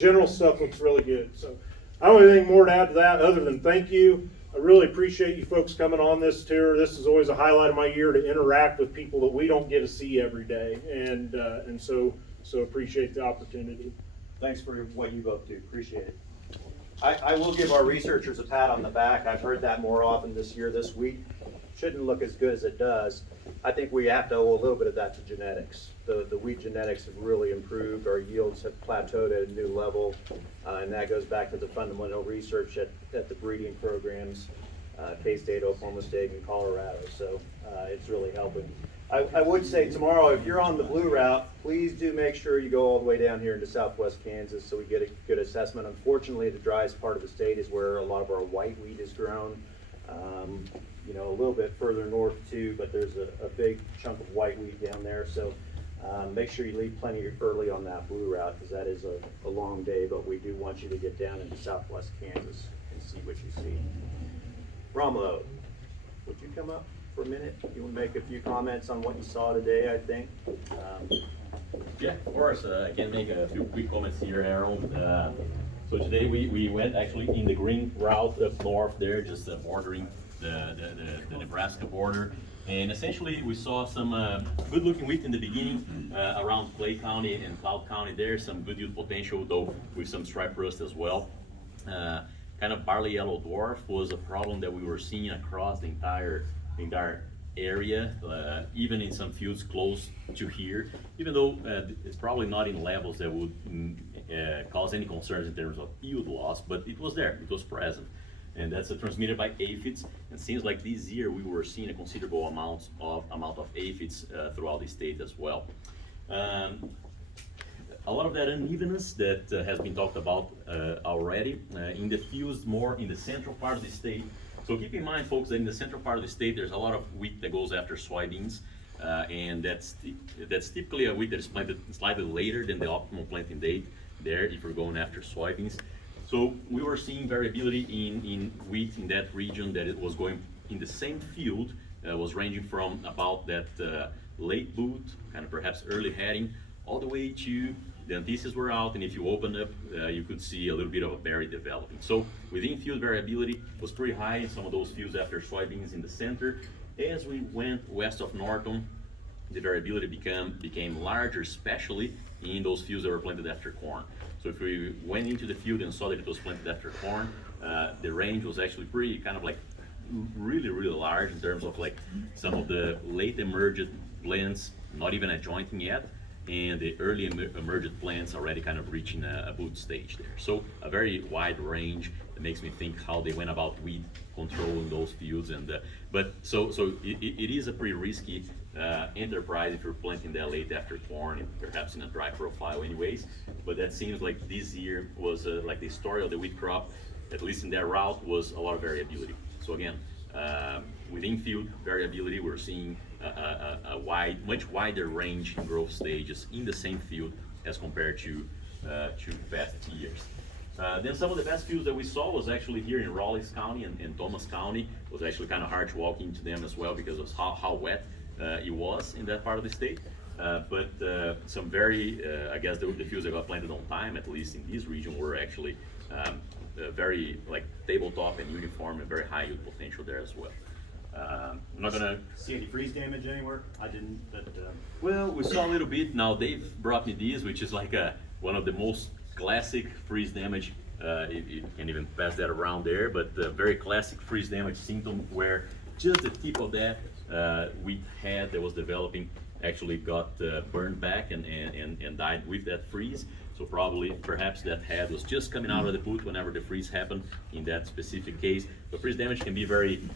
General stuff looks really good. So I don't have anything more to add to that other than thank you. I really appreciate you folks coming on this tour. This is always a highlight of my year to interact with people that we don't get to see every day, and so appreciate the opportunity. Thanks for what you both do. Appreciate it. I will give our researchers a pat on the back. I've heard that more often this year. This wheat shouldn't look as good as it does. I think we have to owe a little bit of that to genetics. The wheat genetics have really improved. Our yields have plateaued at a new level, and that goes back to the fundamental research at the breeding programs, K-State, Oklahoma State, and Colorado. So it's really helping. I would say tomorrow, if you're on the blue route, please do make sure you go all the way down here into southwest Kansas so we get a good assessment. Unfortunately, the driest part of the state is where a lot of our white wheat is grown. You know, a little bit further north too, but there's a big chunk of white wheat down there. So make sure you leave plenty early on that blue route because that is a long day, but we do want you to get down into southwest Kansas and see what you see. Romulo, would you come up for a minute? You want to make a few comments on what you saw today, I think? Yeah, of course. I can make a few quick comments here, Aaron. So today we went actually in the green route up north there, just bordering the Nebraska border. And essentially we saw some good looking wheat in the beginning around Clay County and Cloud County there, some good yield potential though with some stripe rust as well. Kind of barley yellow dwarf was a problem that we were seeing across the entire area, even in some fields close to here, even though it's probably not in levels that would cause any concerns in terms of yield loss, but it was there, it was present. And that's transmitted by aphids. And seems like this year we were seeing a considerable amount of aphids throughout the state as well. A lot of that unevenness that has been talked about already in the fields more in the central part of the state. So keep in mind, folks, that in the central part of the state, there's a lot of wheat that goes after soybeans, and that's typically a wheat that is planted slightly later than the optimal planting date there if you're going after soybeans. So we were seeing variability in wheat in that region that it was going in the same field, was ranging from about that late boot, kind of perhaps early heading, all the way to the antitheses were out, and if you open up, you could see a little bit of a berry developing. So within field variability was pretty high in some of those fields after soybeans in the center. As we went west of Norton, the variability became larger, especially in those fields that were planted after corn. So if we went into the field and saw that it was planted after corn, the range was actually pretty kind of like really large in terms of like some of the late emergent blends not even adjointing yet, and the early emergent plants already kind of reaching a boot stage there. So a very wide range that makes me think how they went about weed control in those fields. And but so it is a pretty risky enterprise if you're planting that late after corn, and perhaps in a dry profile anyways. But that seems like this year was like the story of the wheat crop, at least in that route, was a lot of variability. So again, within field variability, we're seeing a much wider range in growth stages in the same field as compared to past years. Then some of the best fields that we saw was actually here in Rawlins County and Thomas County. It was actually kind of hard to walk into them as well because of how wet it was in that part of the state. But some very, I guess the fields that got planted on time, at least in this region, were actually very like tabletop and uniform and very high yield potential there as well. I'm not gonna See any freeze damage anywhere? I didn't, but well, we saw a little bit. Now Dave brought me these, which is like one of the most classic freeze damage. You can even pass that around there, but very classic freeze damage symptom where just the tip of that wheat head that was developing actually got burned back and died with that freeze. So probably, perhaps that head was just coming out of the boot whenever the freeze happened in that specific case. So freeze damage can be very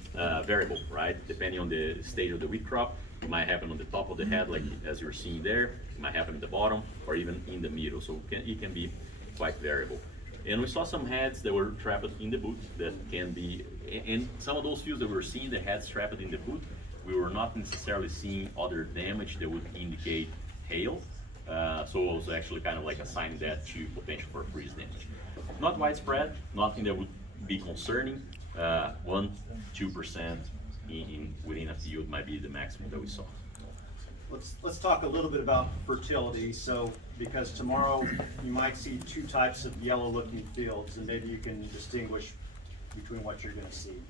variable, right? Depending on the stage of the wheat crop. It might happen on the top of the head, like as you're seeing there. It might happen at the bottom, or even in the middle. So it can be quite variable. And we saw some heads that were trapped in the boot that can be, and some of those fields that we were seeing the heads trapped in the boot, we were not necessarily seeing other damage that would indicate hail. So it was actually kind of like assigning that to potential for freeze damage. Not widespread, nothing that would be concerning. 1-2% within a field might be the maximum that we saw. Let's talk a little bit about fertility. So, because tomorrow you might see two types of yellow-looking fields, and maybe you can distinguish between what you're going to see.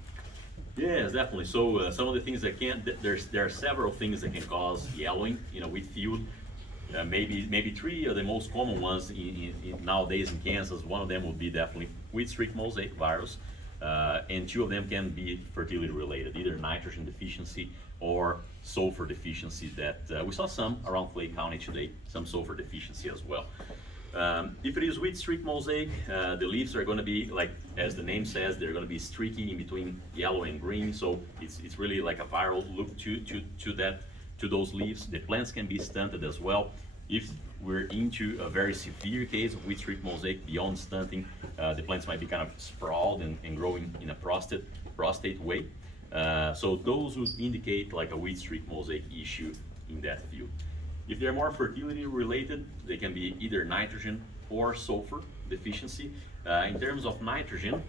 Yes, definitely. So some of the things that there are several things that can cause yellowing in a wheat field. Maybe three are the most common ones nowadays in Kansas. One of them would be definitely wheat streak mosaic virus, and two of them can be fertility related, either nitrogen deficiency or sulfur deficiency. That we saw some around Clay County today, some sulfur deficiency as well. If it is wheat streak mosaic, the leaves are going to be, like as the name says, they're going to be streaky in between yellow and green. So it's really like a viral look to those leaves. The plants can be stunted as well. If we're into a very severe case of wheat streak mosaic beyond stunting, the plants might be kind of sprawled and growing in a prostate way. So those would indicate like a wheat streak mosaic issue in that field. If they're more fertility related, they can be either nitrogen or sulfur deficiency. In terms of nitrogen,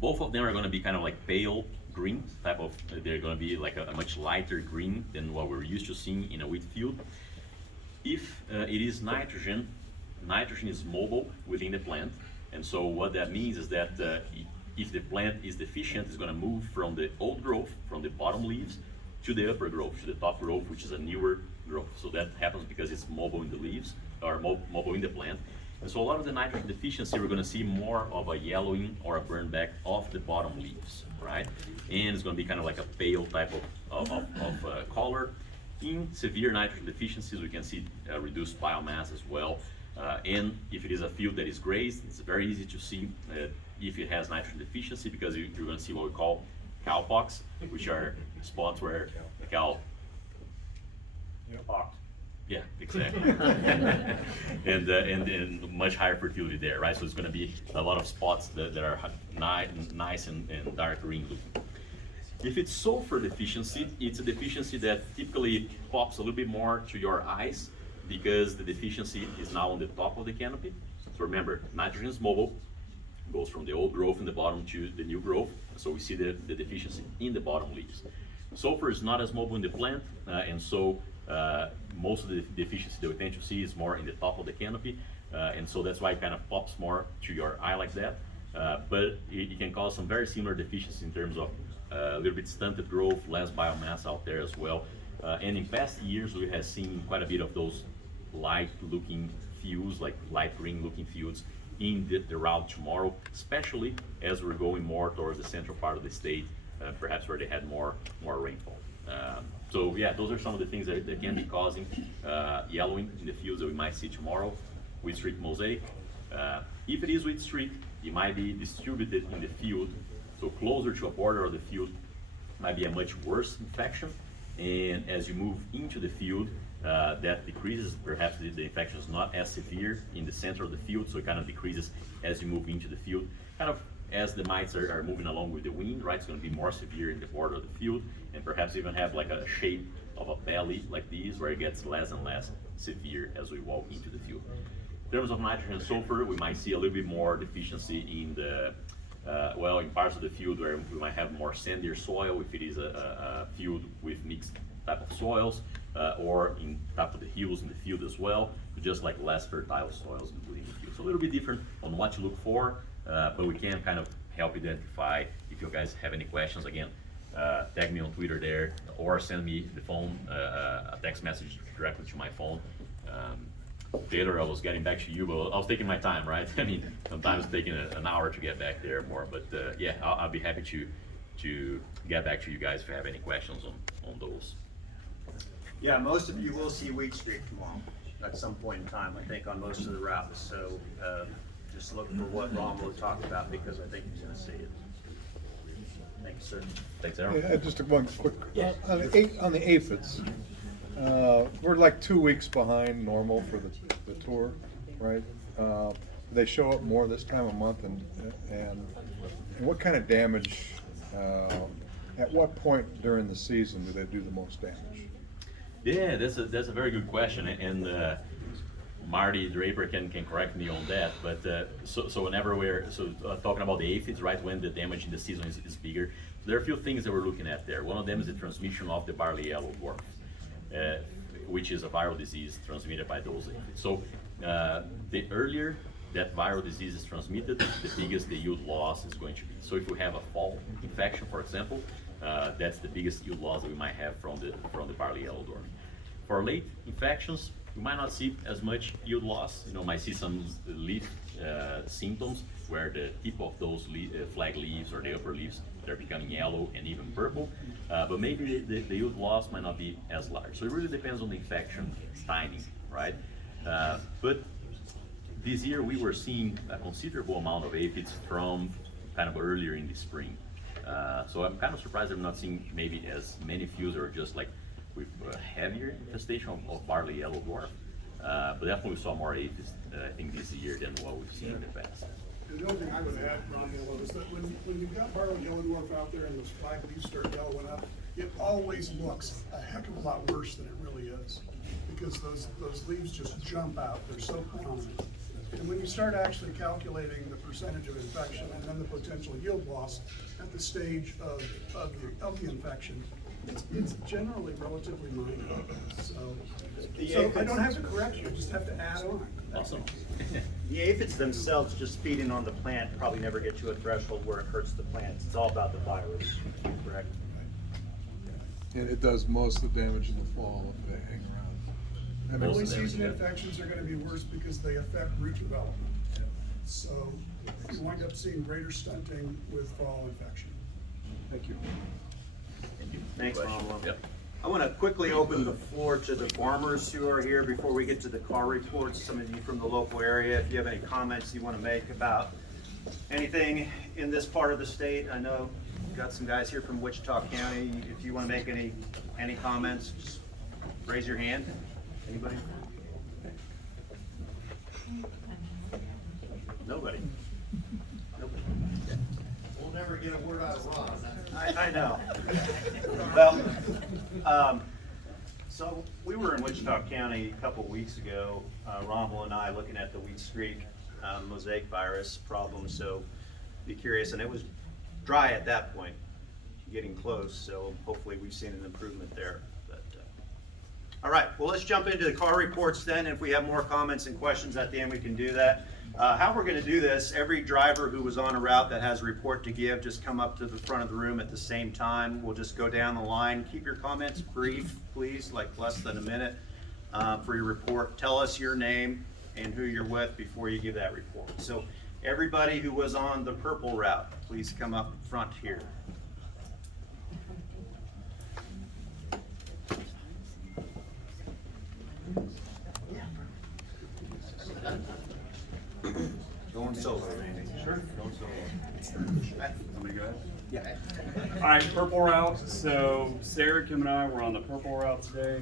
both of them are going to be kind of like pale green type of, they're going to be like a much lighter green than what we're used to seeing in a wheat field. If it is nitrogen, nitrogen is mobile within the plant, and so what that means is that if the plant is deficient, it's going to move from the old growth, from the bottom leaves, to the upper growth, to the top growth, which is a newer growth. So that happens because it's mobile in the leaves, or mobile in the plant. And so a lot of the nitrogen deficiency, we're going to see more of a yellowing or a burn back of the bottom leaves, right? And it's going to be kind of like a pale type of color. In severe nitrogen deficiencies, we can see reduced biomass as well. And if it is a field that is grazed, it's very easy to see if it has nitrogen deficiency, because you're going to see what we call cowpox, which are spots where the cow popped. Yeah, exactly. and much higher fertility there, right? So it's going to be a lot of spots that are nice and dark green looking. If it's sulfur deficiency, it's a deficiency that typically pops a little bit more to your eyes because the deficiency is now on the top of the canopy. So remember, nitrogen is mobile, goes from the old growth in the bottom to the new growth. So we see the deficiency in the bottom leaves. Sulfur is not as mobile in the plant, and so most of the deficiency that we tend to see is more in the top of the canopy, and so that's why it kind of pops more to your eye like that. But it can cause some very similar deficiencies in terms of a little bit stunted growth, less biomass out there as well. And in past years, we have seen quite a bit of those light-looking fields, like light green-looking fields in the route tomorrow, especially as we're going more towards the central part of the state, perhaps where they had more rainfall. So yeah, those are some of the things that can be causing yellowing in the fields that we might see tomorrow. Wheat streak mosaic. If it is wheat streak, it might be distributed in the field, so closer to a border of the field might be a much worse infection. And as you move into the field, that decreases. Perhaps the infection is not as severe in the center of the field, so it kind of decreases as you move into the field. Kind of as the mites are moving along with the wind, right? It's going to be more severe in the border of the field, and perhaps even have like a shape of a belly like these, where it gets less and less severe as we walk into the field. In terms of nitrogen and sulfur, we might see a little bit more deficiency in the in parts of the field where we might have more sandier soil, if it is a field with mixed type of soils, or in top of the hills in the field as well, just like less fertile soils within the field. So a little bit different on what to look for, but we can kind of help identify. If you guys have any questions, again, tag me on Twitter there, or send me the phone, a text message directly to my phone. Taylor, I was getting back to you, but I was taking my time, right? I mean, sometimes it's taking an hour to get back there more, but yeah, I'll be happy to get back to you guys if you have any questions on those. Yeah, most of you will see wheat streak tomorrow at some point in time, I think, on most of the routes. So just look for what Ron will talk about, because I think he's going to see it. Thank you, sir. Thanks, Aaron. Yeah, just one quick, Yeah. on the aphids, we're like 2 weeks behind normal for the tour, right? They show up more this time of month, and what kind of damage, at what point during the season do they do the most damage? Yeah, that's a very good question, and Marty Draper can correct me on that. But so whenever we're talking about the aphids, right, when the damage in the season is bigger, there are a few things that we're looking at there. One of them is the transmission of the barley yellow dwarf. which is a viral disease transmitted by those aphids. So the earlier that viral disease is transmitted, the biggest the yield loss is going to be. So if we have a fall infection, for example, that's the biggest yield loss that we might have from the barley yellow dwarf. For late infections, you might not see as much yield loss. You know, might see some leaf symptoms where the tip of those flag leaves or the upper leaves, they're becoming yellow and even purple. But maybe the yield loss might not be as large. So it really depends on the infection timing, right? But this year we were seeing a considerable amount of aphids from kind of earlier in the spring. So I'm kind of surprised that I'm not seeing maybe as many fields that are just like with a heavier infestation of barley yellow dwarf. But definitely we saw more aphids, I think, this year than what we've seen in the past. The only thing I would add, Romeo, is that when you've got barley yellow dwarf out there and those flag leaves start yellowing up, it always looks a heck of a lot worse than it really is. Because those leaves just jump out, they're so prominent. And when you start actually calculating the percentage of infection and then the potential yield loss at the stage of the infection, it's generally relatively minor. So I don't have to correct you, I just have to add on. Awesome. The aphids themselves just feeding on the plant probably never get to a threshold where it hurts the plants. It's all about the virus, correct? And it does most of the damage in the fall if they hang around. And Early of them, season yeah. infections are gonna be worse because they affect root development. So you wind up seeing greater stunting with fall infection. Thank you. Thank you. Thanks, Question. Romulo. Yep. I want to quickly open the floor to the farmers who are here before we get to the car reports. Some of you from the local area, if you have any comments you want to make about anything in this part of the state. I know we've got some guys here from Wichita County. If you want to make any comments, just raise your hand. Anybody? Nobody? Nobody. We'll never get a word out of Ron. I know. Well, so we were in Wichita County a couple weeks ago, Rommel and I, looking at the wheat streak mosaic virus problem. So be curious, and it was dry at that point, getting close. So hopefully we've seen an improvement there. But all right, well, let's jump into the car reports then. If we have more comments and questions at the end, we can do that. How we're gonna do this, every driver who was on a route that has a report to give, just come up to the front of the room at the same time. We'll just go down the line. Keep your comments brief, please, like less than a minute for your report. Tell us your name and who you're with before you give that report. So everybody who was on the purple route, please come up front here. Going solo, Randy. Sure. Going solo. Yeah. All right, purple route. So Sarah, Kim, and I were on the purple route today.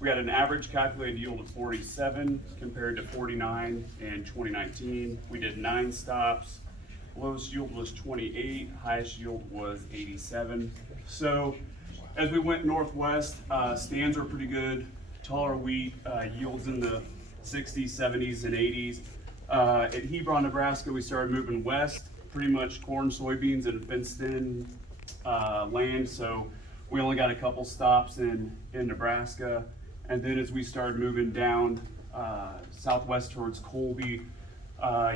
We had an average calculated yield of 47 compared to 49 in 2019. We did 9 stops. Lowest yield was 28. Highest yield was 87. So as we went northwest, stands were pretty good. Taller wheat yields in the 60s, 70s, and 80s. At Hebron, Nebraska, we started moving west, pretty much corn, soybeans, and fenced-in land. So we only got a couple stops in Nebraska. And then as we started moving down southwest towards Colby,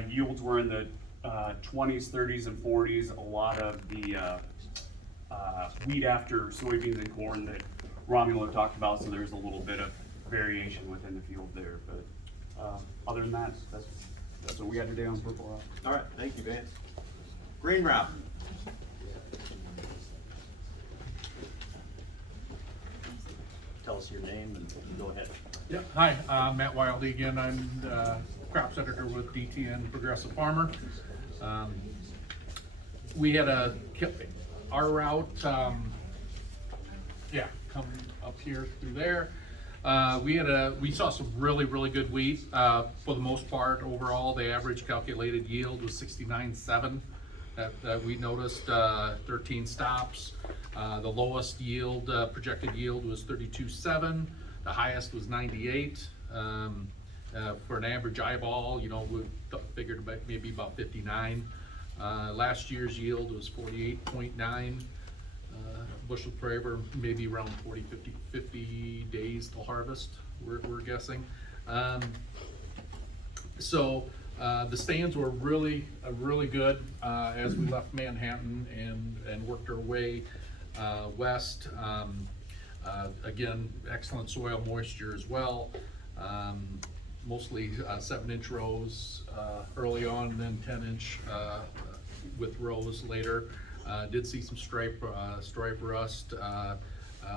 yields were in the 20s, 30s, and 40s. A lot of the wheat after soybeans and corn that Romulo talked about. So there's a little bit of variation within the field there. But other than that, that's what we had today on purple route. All right, thank you, Vance. Green route. Tell us your name and go ahead. Yeah, hi, Matt Wildy again. I'm the crops editor with DTN Progressive Farmer. We had our route, come up here through there. We saw some really good wheat. For the most part, overall, the average calculated yield was 69.7. That we noticed 13 stops. The lowest yield, projected yield was 32.7. The highest was 98. For an average eyeball, we figured maybe about 59. Last year's yield was 48.9. bushel per acre, maybe around 50 days till harvest, we're guessing. So the stands were really good as we left Manhattan and worked our way west. Again, excellent soil moisture as well. Mostly 7-inch rows early on, and then 10-inch with rows later. Did see some stripe rust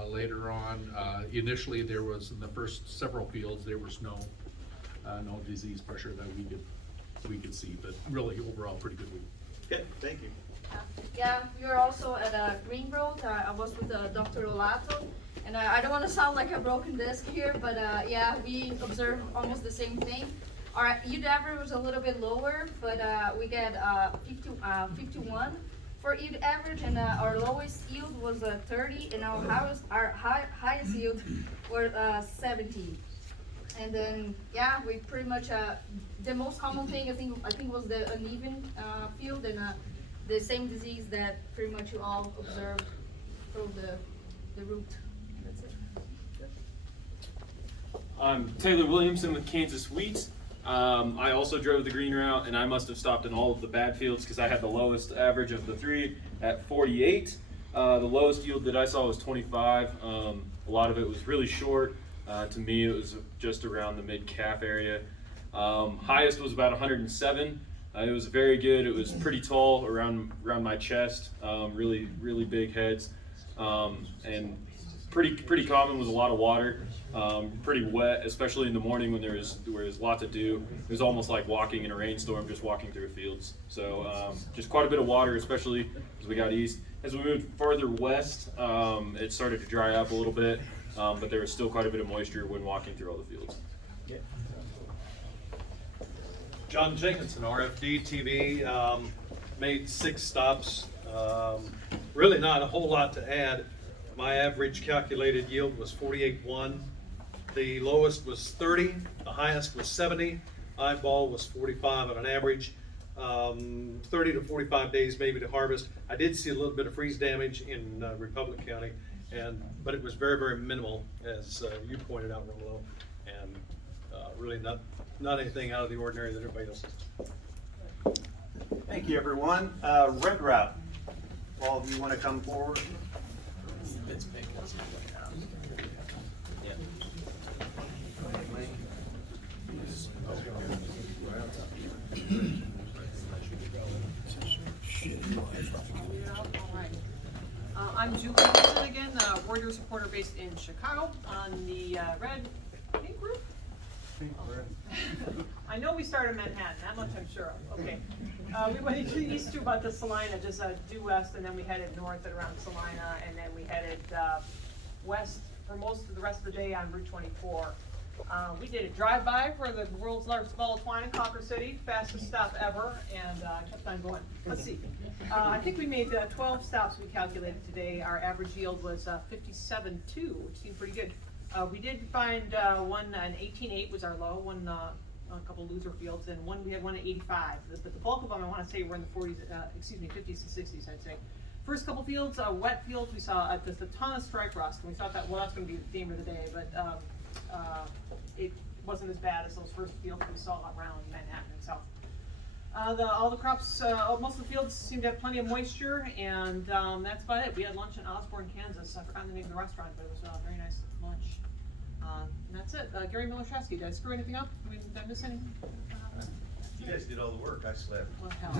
later on. Initially, there was, in the first several fields, there was no disease pressure that we could see, but really overall pretty good week. Good, thank you. Yeah, we were also at Greenbelt. I was with Dr. Olato, and I don't want to sound like a broken disc here, but yeah, we observed almost the same thing. Our yield average was a little bit lower, but we get 51 for yield average, and our lowest yield was 30, and our highest yield were 70. And then yeah, we pretty much the most common thing I think was the uneven field and the same disease that pretty much you all observed through the root. That's it. I'm Taylor Williamson with Kansas Wheat. I also drove the green route, and I must have stopped in all of the bad fields because I had the lowest average of the three at 48. The lowest yield that I saw was 25. A lot of it was really short. To me, it was just around the mid-calf area. Highest was about 107. It was very good. It was pretty tall, around my chest. Really big heads, and pretty common with a lot of water. Pretty wet, especially in the morning when there was lots to do. It was almost like walking in a rainstorm, just walking through fields. So just quite a bit of water, especially as we got east. As we moved further west, it started to dry up a little bit, but there was still quite a bit of moisture when walking through all the fields. Yeah. John Jenkinson, RFD TV, made 6 stops. Really not a whole lot to add. My average calculated yield was 48.1. The lowest was 30, the highest was 70. Eyeball was 45 on an average. 30 to 45 days maybe to harvest. I did see a little bit of freeze damage in Republic County, but it was very minimal, as you pointed out, Romolo, and really not anything out of the ordinary that everybody else has. Thank you, everyone. Red route. All of you want to come forward? I'm Julie Wilson again, Reuters reporter based in Chicago on the red pink group. I know we started in Manhattan, that much I'm sure of. Okay. We went east to about the Salina, just due west, and then we headed north at around Salina, and then we headed west for most of the rest of the day on Route 24. We did a drive-by for the world's largest ball of twine in Cawker City, fastest stop ever, and kept on going. Let's see. I think we made 12 stops we calculated today. Our average yield was 57.2, which seemed pretty good. We did find one, an 18.8 was our low, a couple loser fields, and we had one at 85. But the bulk of them, I want to say, were in the 40s, 50s to 60s, I'd say. First couple fields, wet fields, we saw just a ton of stripe rust, and we thought that, well, that's going to be the theme of the day, but it wasn't as bad as those first fields we saw around Manhattan itself. All the crops, most of the fields seem to have plenty of moisture, and that's about it. We had lunch in Osborne, Kansas. I forgot the name of the restaurant, but it was a very nice lunch. And that's it. Gary Milashevsky, did I screw anything up? Did I miss anything? You guys did all the work, I slept. Well, hell.